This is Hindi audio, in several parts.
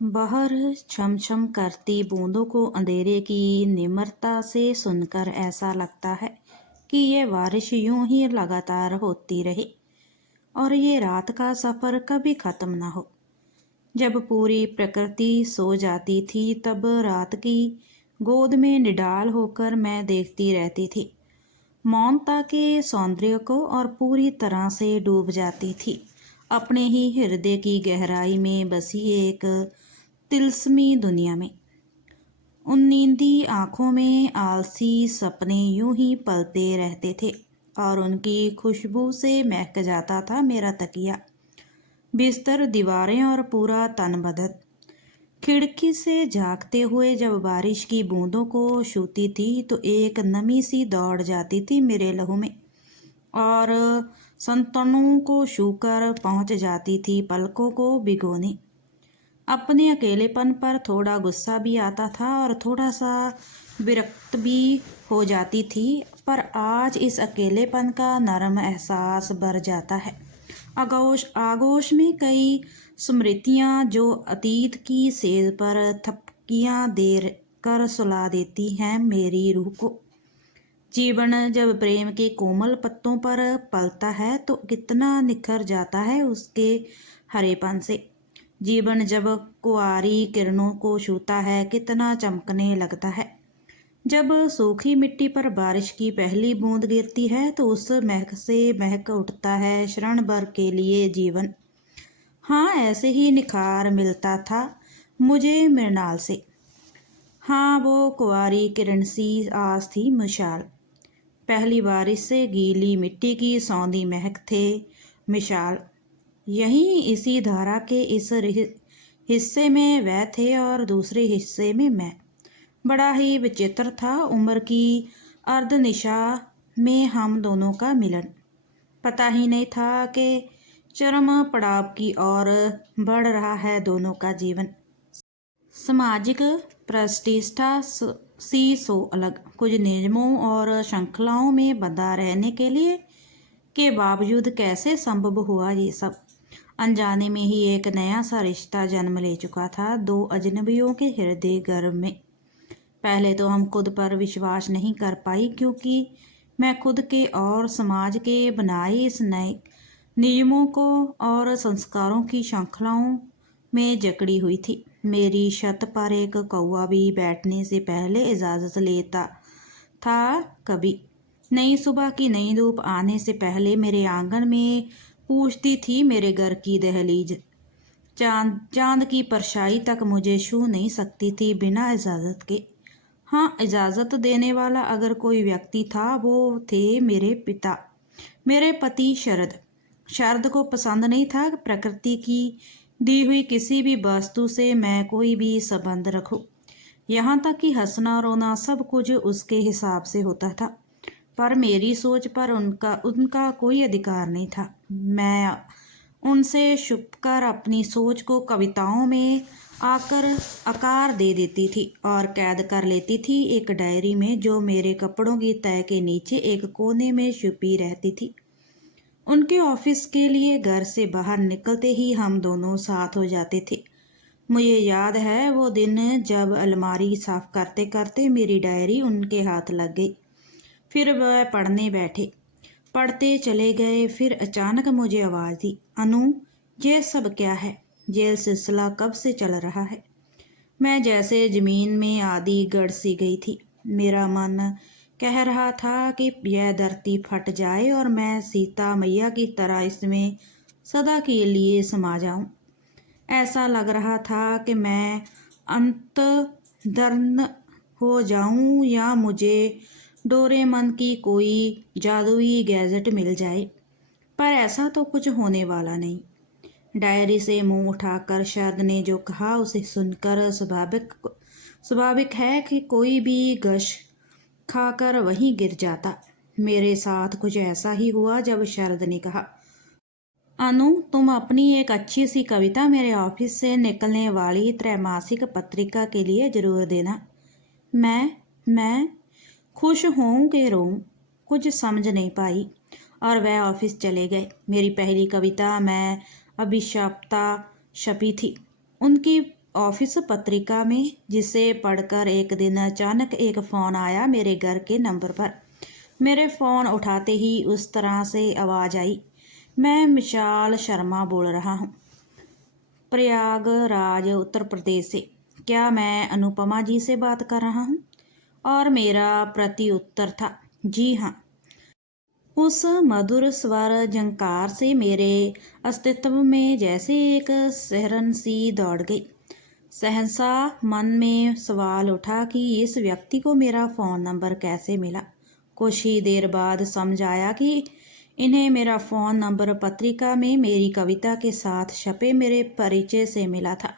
बाहर छम छम करती बूंदों को अंधेरे की निम्रता से सुनकर ऐसा लगता है कि ये बारिश यूं ही लगातार होती रहे और ये रात का सफर कभी खत्म ना हो। जब पूरी प्रकृति सो जाती थी तब रात की गोद में निडाल होकर मैं देखती रहती थी, मौनता के सौंदर्य को, और पूरी तरह से डूब जाती थी अपने ही हृदय की गहराई में बसी एक तिलस्मी दुनिया में। उन नींदी आंखों में आलसी सपने यूं ही पलते रहते थे और उनकी खुशबू से महक जाता था मेरा तकिया, बिस्तर, दीवारें और पूरा तन बदन। खिड़की से झांकते हुए जब बारिश की बूंदों को छूती थी तो एक नमी सी दौड़ जाती थी मेरे लहू में और संतनों को छूकर पहुंच जाती थी पलकों को भिगोने। अपने अकेलेपन पर थोड़ा गुस्सा भी आता था और थोड़ा सा विरक्त भी हो जाती थी, पर आज इस अकेलेपन का नरम एहसास भर जाता है। आगोश आगोश में कई स्मृतियां जो अतीत की सेज पर थपकियां दे कर सुला देती हैं मेरी रूह को। जीवन जब प्रेम के कोमल पत्तों पर पलता है तो कितना निखर जाता है उसके हरेपन से। जीवन जब कुआरी किरणों को छूता है कितना चमकने लगता है। जब सूखी मिट्टी पर बारिश की पहली बूंद गिरती है तो उस महक से महक उठता है क्षण भर के लिए जीवन। हाँ, ऐसे ही निखार मिलता था मुझे मृणाल से। हाँ, वो कुआरी किरण सी आस थी मिसाल। पहली बारिश से गीली मिट्टी की सौंधी महक थे मिसाल। यहीं इसी धारा के इस हिस्से में वह थे और दूसरे हिस्से में मैं। बड़ा ही विचित्र था उम्र की अर्धनिशा में हम दोनों का मिलन। पता ही नहीं था कि चरम पड़ाव की ओर बढ़ रहा है दोनों का जीवन। सामाजिक प्रतिष्ठा सी सो अलग, कुछ नियमों और श्रृंखलाओं में बंधा रहने के बावजूद कैसे संभव हुआ ये सब। अनजाने में ही एक नया सा रिश्ता जन्म ले चुका था दो अजनबियों के हृदय गर्भ में। पहले तो हम खुद पर विश्वास नहीं कर पाई क्योंकि मैं खुद के और समाज के बनाए इस नए नियमों को और संस्कारों की श्रृंखलाओं में जकड़ी हुई थी। मेरी छत पर एक कौवा भी बैठने से पहले इजाज़त लेता था कभी। नई सुबह की नई धूप आने से पहले मेरे आंगन में पूछती थी मेरे घर की दहलीज। चांद की परछाई तक मुझे छू नहीं सकती थी बिना इजाज़त के। हाँ, इजाज़त देने वाला अगर कोई व्यक्ति था वो थे मेरे पिता, मेरे पति शरद। शरद को पसंद नहीं था प्रकृति की दी हुई किसी भी वस्तु से मैं कोई भी संबंध रखूं। यहाँ तक कि हंसना रोना सब कुछ उसके हिसाब से होता था, पर मेरी सोच पर उनका कोई अधिकार नहीं था। मैं उनसे छुपकर अपनी सोच को कविताओं में आकार दे देती थी और कैद कर लेती थी एक डायरी में जो मेरे कपड़ों की तह के नीचे एक कोने में छुपी रहती थी। उनके ऑफिस के लिए घर से बाहर निकलते ही हम दोनों साथ हो जाते थे। मुझे याद है वो दिन जब अलमारी साफ करते करते मेरी डायरी उनके हाथ लग गई। फिर वह पढ़ने बैठे, पढ़ते चले गए। फिर अचानक मुझे आवाज़ दी, अनु, ये सब क्या है? ये सिलसिला कब से चल रहा है? मैं जैसे जमीन में आधी गड़ सी गई थी। मेरा मन कह रहा था कि यह धरती फट जाए और मैं सीता मैया की तरह इसमें सदा के लिए समा जाऊं। ऐसा लग रहा था कि मैं अंतर्धान हो जाऊं या मुझे डोरेमन की कोई जादुई गैजेट मिल जाए, पर ऐसा तो कुछ होने वाला नहीं। डायरी से मुंह उठाकर शरद ने जो कहा उसे सुनकर स्वाभाविक है कि कोई भी गश खाकर वहीं गिर जाता। मेरे साथ कुछ ऐसा ही हुआ जब शरद ने कहा, अनु, तुम अपनी एक अच्छी सी कविता मेरे ऑफिस से निकलने वाली त्रैमासिक पत्रिका के लिए जरूर देना। मैं खुश होऊं कि रोऊं कुछ समझ नहीं पाई और वह ऑफिस चले गए। मेरी पहली कविता मैं अभिशाप्ता छपी थी। उनकी ऑफिस पत्रिका में, जिसे पढ़कर एक दिन अचानक एक फ़ोन आया मेरे घर के नंबर पर। मेरे फ़ोन उठाते ही उस तरह से आवाज़ आई, मैं विशाल शर्मा बोल रहा हूँ, प्रयागराज उत्तर प्रदेश से। क्या मैं अनुपमा जी से बात कर रहा हूँ? और मेरा प्रत्युत्तर था, जी हाँ। उस मधुर स्वर झंकार से मेरे अस्तित्व में जैसे एक सिहरन सी दौड़ गई। सहसा मन में सवाल उठा कि इस व्यक्ति को मेरा फ़ोन नंबर कैसे मिला। कुछ ही देर बाद समझ आया कि इन्हें मेरा फ़ोन नंबर पत्रिका में मेरी कविता के साथ छपे मेरे परिचय से मिला था।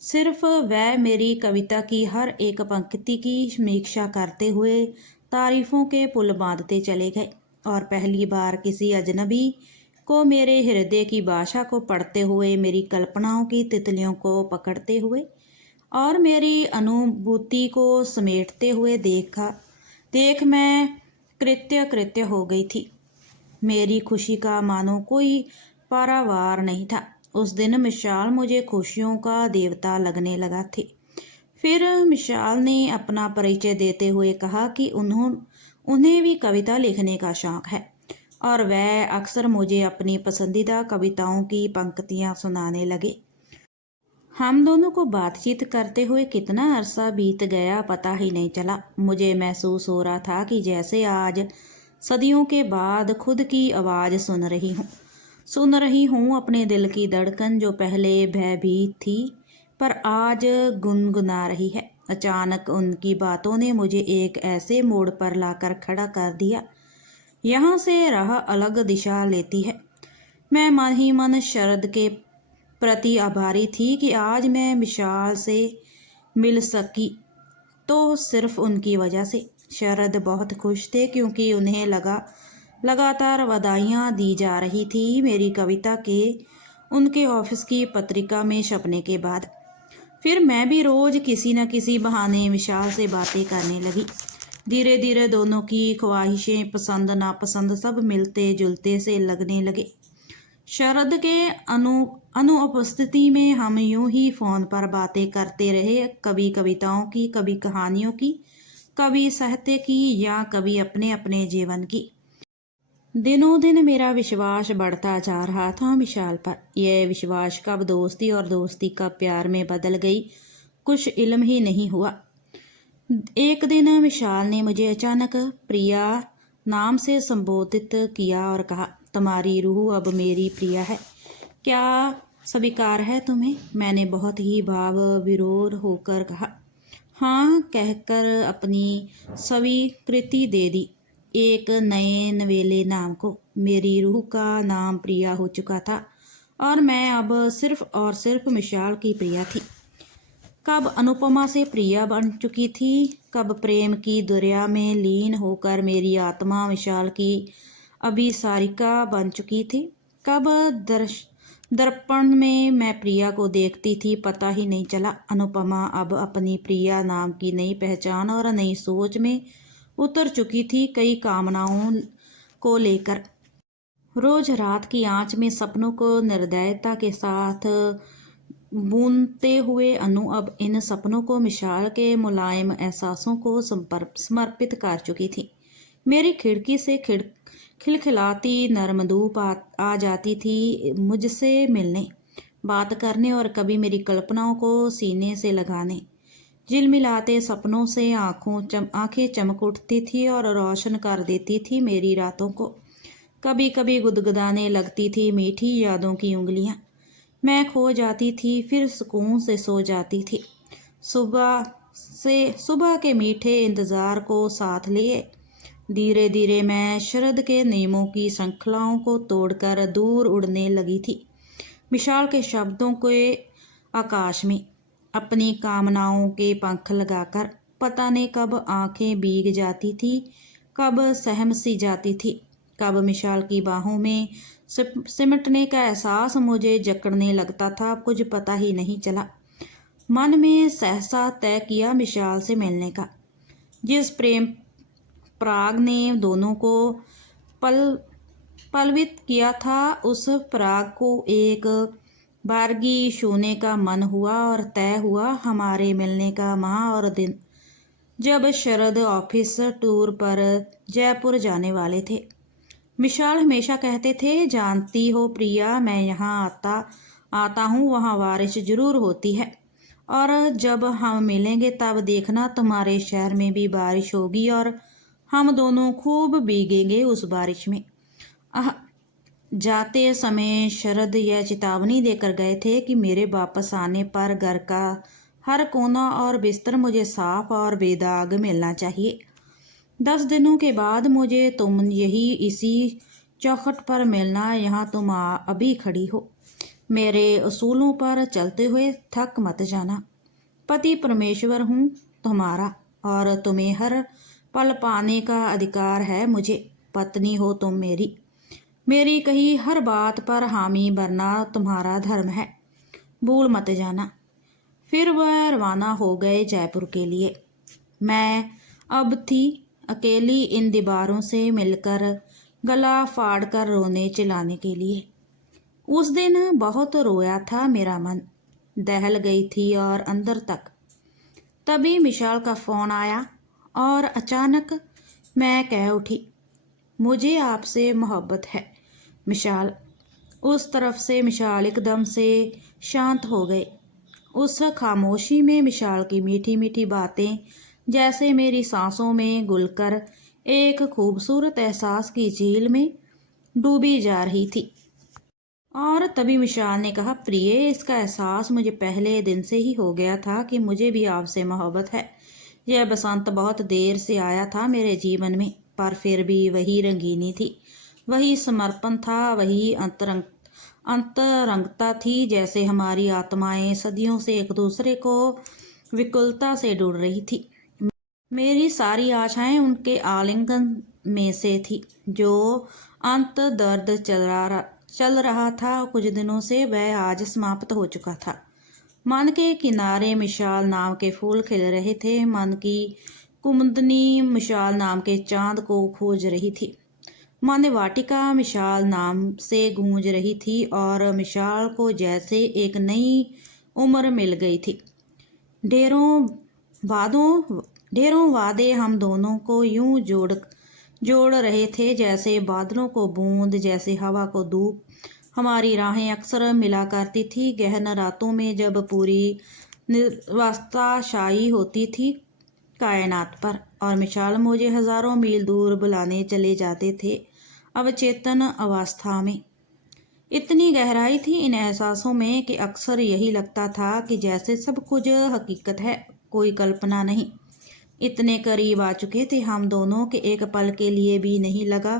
सिर्फ वह मेरी कविता की हर एक पंक्ति की समीक्षा करते हुए तारीफ़ों के पुल बांधते चले गए और पहली बार किसी अजनबी को मेरे हृदय की भाषा को पढ़ते हुए, मेरी कल्पनाओं की तितलियों को पकड़ते हुए और मेरी अनुभूति को समेटते हुए देख मैं कृत्य हो गई थी। मेरी खुशी का मानो कोई पारावार नहीं था। उस दिन मिशाल मुझे खुशियों का देवता लगने लगा थी। फिर मिशाल ने अपना परिचय देते हुए कहा कि उन्हें भी कविता लिखने का शौक है और वह अक्सर मुझे अपनी पसंदीदा कविताओं की पंक्तियां सुनाने लगे। हम दोनों को बातचीत करते हुए कितना अरसा बीत गया पता ही नहीं चला। मुझे महसूस हो रहा था कि जैसे आज सदियों के बाद खुद की आवाज़ सुन रही हूँ अपने दिल की धड़कन, जो पहले भयभीत थी पर आज गुनगुना रही है। अचानक उनकी बातों ने मुझे एक ऐसे मोड़ पर लाकर खड़ा कर दिया, यहाँ से राह अलग दिशा लेती है। मैं मन ही मन शरद के प्रति आभारी थी कि आज मैं विशाल से मिल सकी, तो सिर्फ उनकी वजह से। शरद बहुत खुश थे क्योंकि उन्हें लगातार बधाइयाँ दी जा रही थी मेरी कविता के उनके ऑफिस की पत्रिका में छपने के बाद। फिर मैं भी रोज़ किसी न किसी बहाने विशाल से बातें करने लगी। धीरे धीरे दोनों की ख्वाहिशें, पसंद नापसंद सब मिलते जुलते से लगने लगे। शरद के अनुपस्थिति में हम यूं ही फ़ोन पर बातें करते रहे, कभी कविताओं की, कभी कहानियों की, कभी साहित्य की या कभी अपने अपने जीवन की। दिनों दिन मेरा विश्वास बढ़ता जा रहा था विशाल पर। यह विश्वास कब दोस्ती और दोस्ती कब प्यार में बदल गई, कुछ इल्म ही नहीं हुआ। एक दिन विशाल ने मुझे अचानक प्रिया नाम से संबोधित किया और कहा, तुम्हारी रूह अब मेरी प्रिया है, क्या स्वीकार है तुम्हें? मैंने बहुत ही भाव विरोध होकर कहा, हाँ कहकर अपनी स्वीकृति दे दी। एक नए नवेले नाम को। मेरी रूह का नाम प्रिया हो चुका था और मैं अब सिर्फ और सिर्फ विशाल की प्रिया थी। कब अनुपमा से प्रिया बन चुकी थी, कब प्रेम की दरिया में लीन होकर मेरी आत्मा विशाल की अभिसारिका बन चुकी थी, कब दर्पण में मैं प्रिया को देखती थी, पता ही नहीं चला। अनुपमा अब अपनी प्रिया नाम की नई पहचान और नई सोच में उतर चुकी थी, कई कामनाओं को लेकर। रोज रात की आंच में सपनों को निर्दयता के साथ बूनते हुए अनु अब इन सपनों को विशाल के मुलायम एहसासों को समर्पित कर चुकी थी। मेरी खिड़की से खिलखिलाती नरम धूप आ जाती थी मुझसे मिलने, बात करने और कभी मेरी कल्पनाओं को सीने से लगाने। झिलमिलाते सपनों से आंखें चमक उठती थी और रोशन कर देती थी मेरी रातों को। कभी कभी गुदगुदाने लगती थी मीठी यादों की उंगलियां। मैं खो जाती थी, फिर सुकून से सो जाती थी, सुबह के मीठे इंतज़ार को साथ लिए। धीरे धीरे मैं शरद के नियमों की श्रृंखलाओं को तोड़कर दूर उड़ने लगी थी, विशाल के शब्दों के आकाश में अपनी कामनाओं के पंख लगाकर। पता नहीं कब आंखें भीग जाती थी, कब सहम सी जाती थी, कब विशाल की बाहों में सिमटने का एहसास मुझे जकड़ने लगता था, कुछ पता ही नहीं चला। मन में सहसा तय किया विशाल से मिलने का। जिस प्रेम पराग ने दोनों को पलवित किया था, उस पराग को एक बारगी छूने का मन हुआ और तय हुआ हमारे मिलने का माह और दिन, जब शरद ऑफिस टूर पर जयपुर जाने वाले थे। विशाल हमेशा कहते थे, जानती हो प्रिया, मैं यहाँ आता हूँ वहाँ बारिश जरूर होती है, और जब हम मिलेंगे तब देखना तुम्हारे शहर में भी बारिश होगी और हम दोनों खूब भीगेंगे उस बारिश में। जाते समय शरद यह चेतावनी देकर गए थे कि मेरे वापस आने पर घर का हर कोना और बिस्तर मुझे साफ और बेदाग मिलना चाहिए। 10 दिनों के बाद मुझे तुम यही इसी चौखट पर मिलना। यहाँ तुम अभी खड़ी हो, मेरे असूलों पर चलते हुए थक मत जाना। पति परमेश्वर हूँ तुम्हारा, और तुम्हें हर पल पाने का अधिकार है मुझे। पत्नी हो तुम मेरी कही हर बात पर हामी भरना तुम्हारा धर्म है, भूल मत जाना। फिर वह रवाना हो गए जयपुर के लिए। मैं अब थी अकेली इन दीवारों से मिलकर गला फाड़कर रोने चिल्लाने के लिए। उस दिन बहुत रोया था मेरा मन, दहल गई थी और अंदर तक। तभी मिशाल का फोन आया और अचानक मैं कह उठी, मुझे आपसे मोहब्बत है मिशाल। उस तरफ से मिशाल एकदम से शांत हो गए। उस खामोशी में मिशाल की मीठी मीठी बातें जैसे मेरी सांसों में घुलकर एक खूबसूरत एहसास की झील में डूबी जा रही थी। और तभी मिशाल ने कहा, प्रिय, इसका एहसास मुझे पहले दिन से ही हो गया था कि मुझे भी आपसे मोहब्बत है। यह बसंत बहुत देर से आया था मेरे जीवन में, पर फिर भी वही रंगीनी थी, वही समर्पण था, वही अंतरंगता थी, जैसे हमारी आत्माएं सदियों से एक दूसरे को विकुलता से जुड़ रही थी। मेरी सारी आशाएं उनके आलिंगन में से थी, जो अंत दर्द चल रहा था कुछ दिनों से, वह आज समाप्त हो चुका था। मन के किनारे मिशाल नाम के फूल खिल रहे थे। मन की कुमुदनी मिशाल नाम के चांद को खोज रही थी। मन वाटिका मिशाल नाम से गूंज रही थी और मिशाल को जैसे एक नई उम्र मिल गई थी। ढेरों वादे हम दोनों को यूं जोड़ रहे थे, जैसे बादलों को बूंद, जैसे हवा को धूप। हमारी राहें अक्सर मिला करती थी गहन रातों में, जब पूरी निर्वास्ता शाई होती थी कायनात पर, और मिशाल मुझे हजारों मील दूर बुलाने चले जाते थे अवचेतन अवस्था में। इतनी गहराई थी इन एहसासों में कि अक्सर यही लगता था कि जैसे सब कुछ हकीकत है, कोई कल्पना नहीं। इतने करीब आ चुके थे हम दोनों कि एक पल के लिए भी नहीं लगा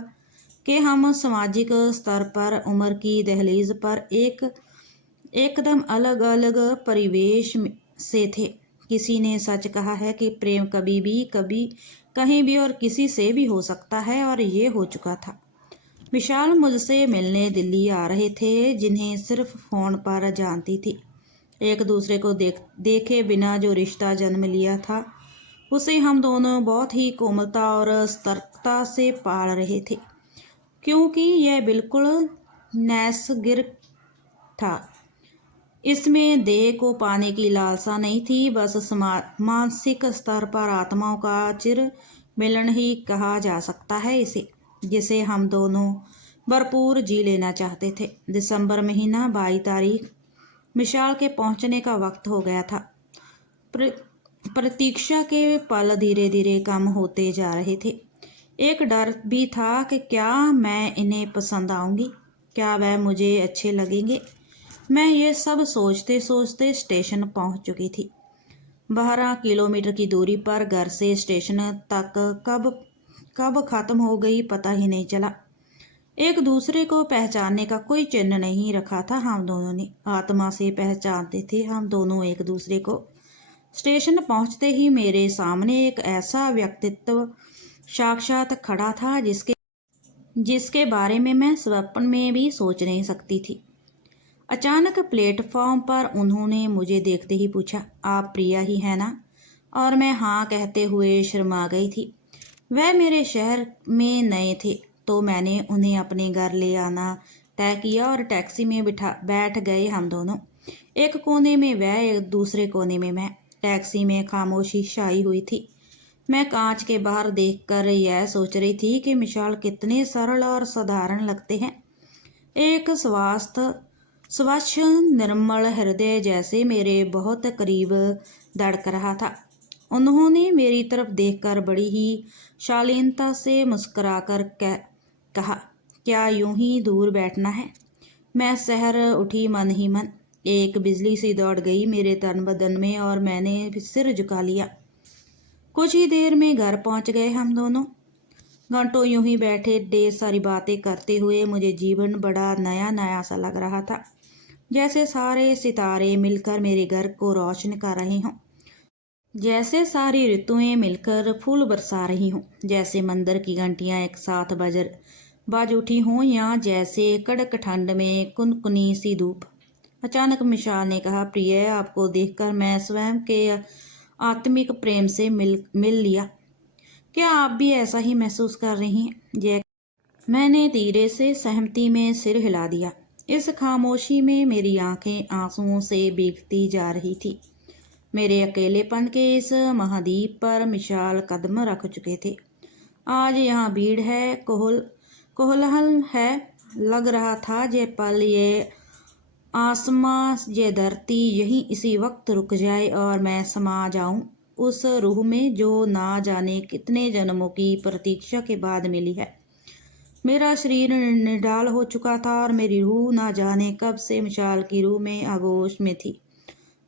कि हम सामाजिक स्तर पर, उम्र की दहलीज पर एकदम अलग अलग परिवेश से थे। किसी ने सच कहा है कि प्रेम कभी कहीं भी और किसी से भी हो सकता है, और ये हो चुका था। विशाल मुझसे मिलने दिल्ली आ रहे थे, जिन्हें सिर्फ फोन पर जानती थी। एक दूसरे को देखे बिना जो रिश्ता जन्म लिया था, उसे हम दोनों बहुत ही कोमलता और सतर्कता से पाल रहे थे, क्योंकि यह बिल्कुल नैसर्गिक था। इसमें देह को पाने की लालसा नहीं थी, बस मानसिक स्तर पर आत्माओं का चिर मिलन ही कहा जा सकता है इसे, जिसे हम दोनों भरपूर जी लेना चाहते थे। दिसंबर महीना 22 तारीख, मिशाल के पहुंचने का वक्त हो गया था। प्रतीक्षा के पल धीरे धीरे कम होते जा रहे थे। एक डर भी था कि क्या मैं इन्हें पसंद आऊंगी, क्या वह मुझे अच्छे लगेंगे। मैं ये सब सोचते सोचते स्टेशन पहुंच चुकी थी। 12 किलोमीटर की दूरी पर घर से स्टेशन तक कब खत्म हो गई पता ही नहीं चला। एक दूसरे को पहचानने का कोई चिन्ह नहीं रखा था हम दोनों ने। आत्मा से पहचानते थे हम दोनों एक दूसरे को। स्टेशन पहुंचते ही मेरे सामने एक ऐसा व्यक्तित्व साक्षात खड़ा था जिसके बारे में मैं स्वप्न में भी सोच नहीं सकती थी। अचानक प्लेटफॉर्म पर उन्होंने मुझे देखते ही पूछा, आप प्रिया ही है ना? और मैं हाँ कहते हुए शर्मा गई थी। वह मेरे शहर में नए थे, तो मैंने उन्हें अपने घर ले आना तय किया और टैक्सी में बैठ गए हम दोनों। एक कोने में वह, एक दूसरे कोने में मैं। टैक्सी में खामोशी छाई हुई थी। मैं कांच के बाहर देखकर यह सोच रही थी कि विशाल कितने सरल और साधारण लगते हैं। एक स्वच्छ निर्मल हृदय जैसे मेरे बहुत करीब धड़क रहा था। उन्होंने मेरी तरफ देखकर बड़ी ही शालीनता से मुस्कुराकर कहा, क्या यूं ही दूर बैठना है? मैं सहर उठी मन ही मन। एक बिजली सी दौड़ गई मेरे तन बदन में और मैंने सिर झुका लिया। कुछ ही देर में घर पहुंच गए हम दोनों। घंटों यूं ही बैठे ढेर सारी बातें करते हुए मुझे जीवन बड़ा नया नया सा लग रहा था, जैसे सारे सितारे मिलकर मेरे घर को रोशन कर रहे हों, जैसे सारी ऋतुएं मिलकर फूल बरसा रही हों, जैसे मंदिर की घंटियां एक साथ बाज उठी हों, या जैसे कड़क ठंड में कुनकुनी सी धूप। अचानक विशाल ने कहा, प्रिय, आपको देखकर मैं स्वयं के आत्मिक प्रेम से मिल लिया। क्या आप भी ऐसा ही महसूस कर रही हैं? मैंने धीरे से सहमति में सिर हिला दिया। इस खामोशी में मेरी आंखें आंसुओं से भीगती जा रही थी। मेरे अकेलेपन के इस महाद्वीप पर विशाल कदम रख चुके थे। आज यहाँ भीड़ है, कोलाहल है। लग रहा था ये पल, ये आसमां, ये धरती यहीं इसी वक्त रुक जाए और मैं समा जाऊं उस रूह में जो ना जाने कितने जन्मों की प्रतीक्षा के बाद मिली है। मेरा शरीर निढाल हो चुका था और मेरी रूह ना जाने कब से विशाल की रूह में आगोश में थी।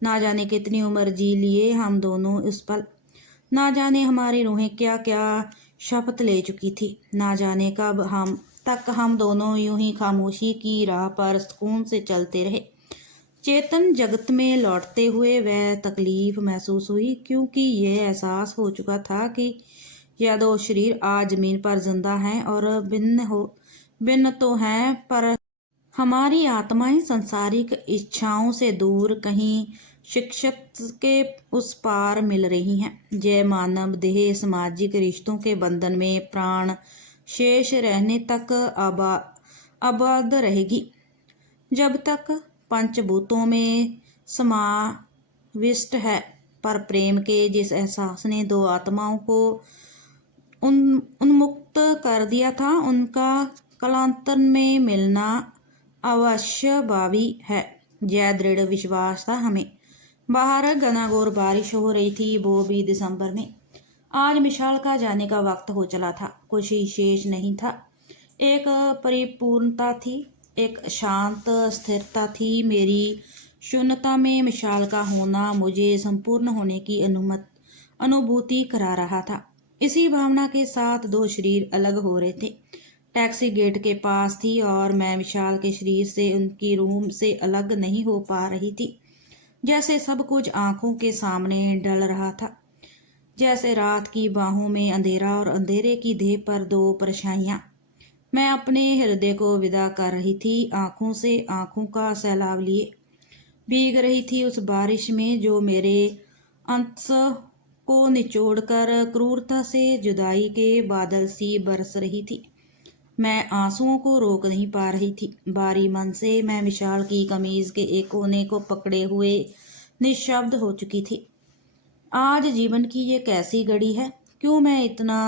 ना जाने कितनी उम्र जी लिए हम दोनों इस पल। ना जाने हमारी रूहें क्या क्या शपथ ले चुकी थी। ना जाने कब हम दोनों यूं ही खामोशी की राह पर सुकून से चलते रहे। चेतन जगत में लौटते हुए वह तकलीफ महसूस हुई, क्योंकि यह एहसास हो चुका था कि यह दो शरीर आज जमीन पर जिंदा हैं और भिन्न तो हैं, पर हमारी आत्माएं सांसारिक इच्छाओं से दूर कहीं शिक्षक के उस पार मिल रही हैं। जय मानव देह सामाजिक रिश्तों के बंधन में प्राण शेष रहने तक आबाद रहेगी, जब तक पंचभूतों में समाविष्ट है। पर प्रेम के जिस एहसास ने दो आत्माओं को उन्मुक्त कर दिया था, उनका कालांतर में मिलना अवश्यभावी है, यह दृढ़ विश्वास था हमें। बाहर घनाघोर बारिश हो रही थी, वो भी दिसंबर में। आज विशाल का जाने का वक्त हो चला था। कुछ ही शेष नहीं था। एक परिपूर्णता थी, एक शांत स्थिरता थी। मेरी शून्यता में विशाल का होना मुझे संपूर्ण होने की अनुभूति करा रहा था। इसी भावना के साथ दो शरीर अलग हो रहे थे। टैक्सी गेट के पास थी और मैं विशाल के शरीर से, उनकी रूह से अलग नहीं हो पा रही थी। जैसे सब कुछ आंखों के सामने डल रहा था, जैसे रात की बाहों में अंधेरा और अंधेरे की देह पर दो परछाइयां। मैं अपने हृदय को विदा कर रही थी, आंखों से आंखों का सैलाब लिए भीग रही थी उस बारिश में जो मेरे अंत को निचोड़कर क्रूरता से जुदाई के बादल सी बरस रही थी। मैं आंसुओं को रोक नहीं पा रही थी। बारी मन से मैं विशाल की कमीज के एक कोने को पकड़े हुए निशब्द हो चुकी थी। आज जीवन की ये कैसी घड़ी है? क्यों मैं इतना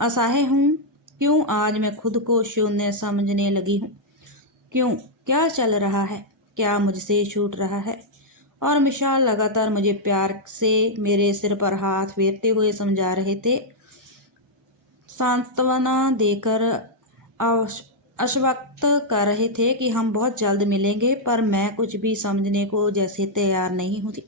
असहाय हूँ? क्यों आज मैं खुद को शून्य समझने लगी हूँ? क्यों? क्या चल रहा है? क्या मुझसे छूट रहा है? और विशाल लगातार मुझे प्यार से मेरे सिर पर हाथ फेरते हुए समझा रहे थे, सांत्वना देकर आश्वस्त कर रहे थे कि हम बहुत जल्द मिलेंगे। पर मैं कुछ भी समझने को जैसे तैयार नहीं हुई।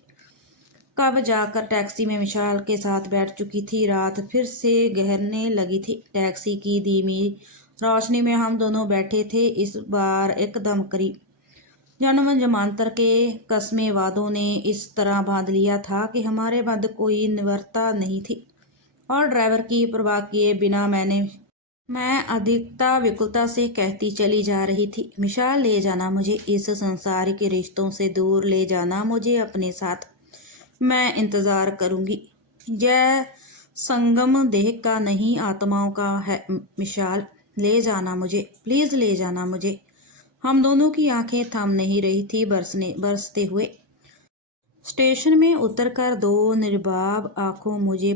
कब जाकर टैक्सी में विशाल के साथ बैठ चुकी थी। रात फिर से गहरने लगी थी। टैक्सी की धीमी रोशनी में हम दोनों बैठे थे, इस बार एकदम करीब। जन्म जमांतर के कस्मे वादों ने इस तरह बांध लिया था कि हमारे मध्य कोई निवरता नहीं थी। और ड्राइवर की परवाह किए बिना मैं अधिकता विकुलता से कहती चली जा रही थी, विशाल, ले जाना मुझे, इस संसार के रिश्तों से दूर ले जाना मुझे अपने साथ। मैं इंतजार करूंगी। यह संगम देह का नहीं, आत्माओं का है विशाल। ले जाना मुझे, प्लीज़ ले जाना मुझे। हम दोनों की आंखें थम नहीं रही थी बरसते हुए। स्टेशन में उतरकर दो निर्बाब आंखों मुझे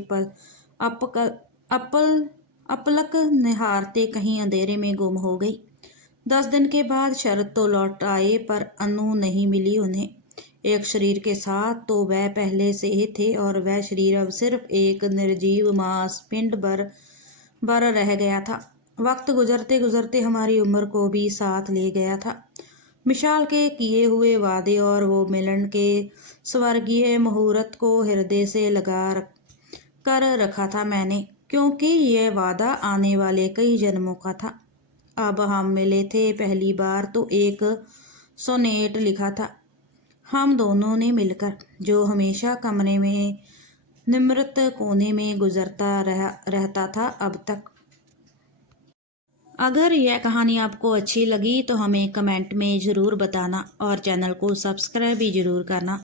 अपलक निहारते कहीं अंधेरे में गुम हो गई। 10 दिन के बाद शरद तो लौट आए, पर अनु नहीं मिली उन्हें। एक शरीर के साथ तो वह पहले से ही थे, और वह शरीर अब सिर्फ एक निर्जीव मांस पिंड भर रह गया था। वक्त गुजरते गुजरते हमारी उम्र को भी साथ ले गया था। मिशाल के किए हुए वादे और वो मिलन के स्वर्गीय मुहूर्त को हृदय से कर रखा था मैंने, क्योंकि यह वादा आने वाले कई जन्मों का था। अब हम मिले थे पहली बार तो एक सोनेट लिखा था हम दोनों ने मिलकर, जो हमेशा कमरे में निमृत कोने में गुजरता रहता था अब तक। अगर यह कहानी आपको अच्छी लगी तो हमें कमेंट में ज़रूर बताना, और चैनल को सब्सक्राइब भी ज़रूर करना।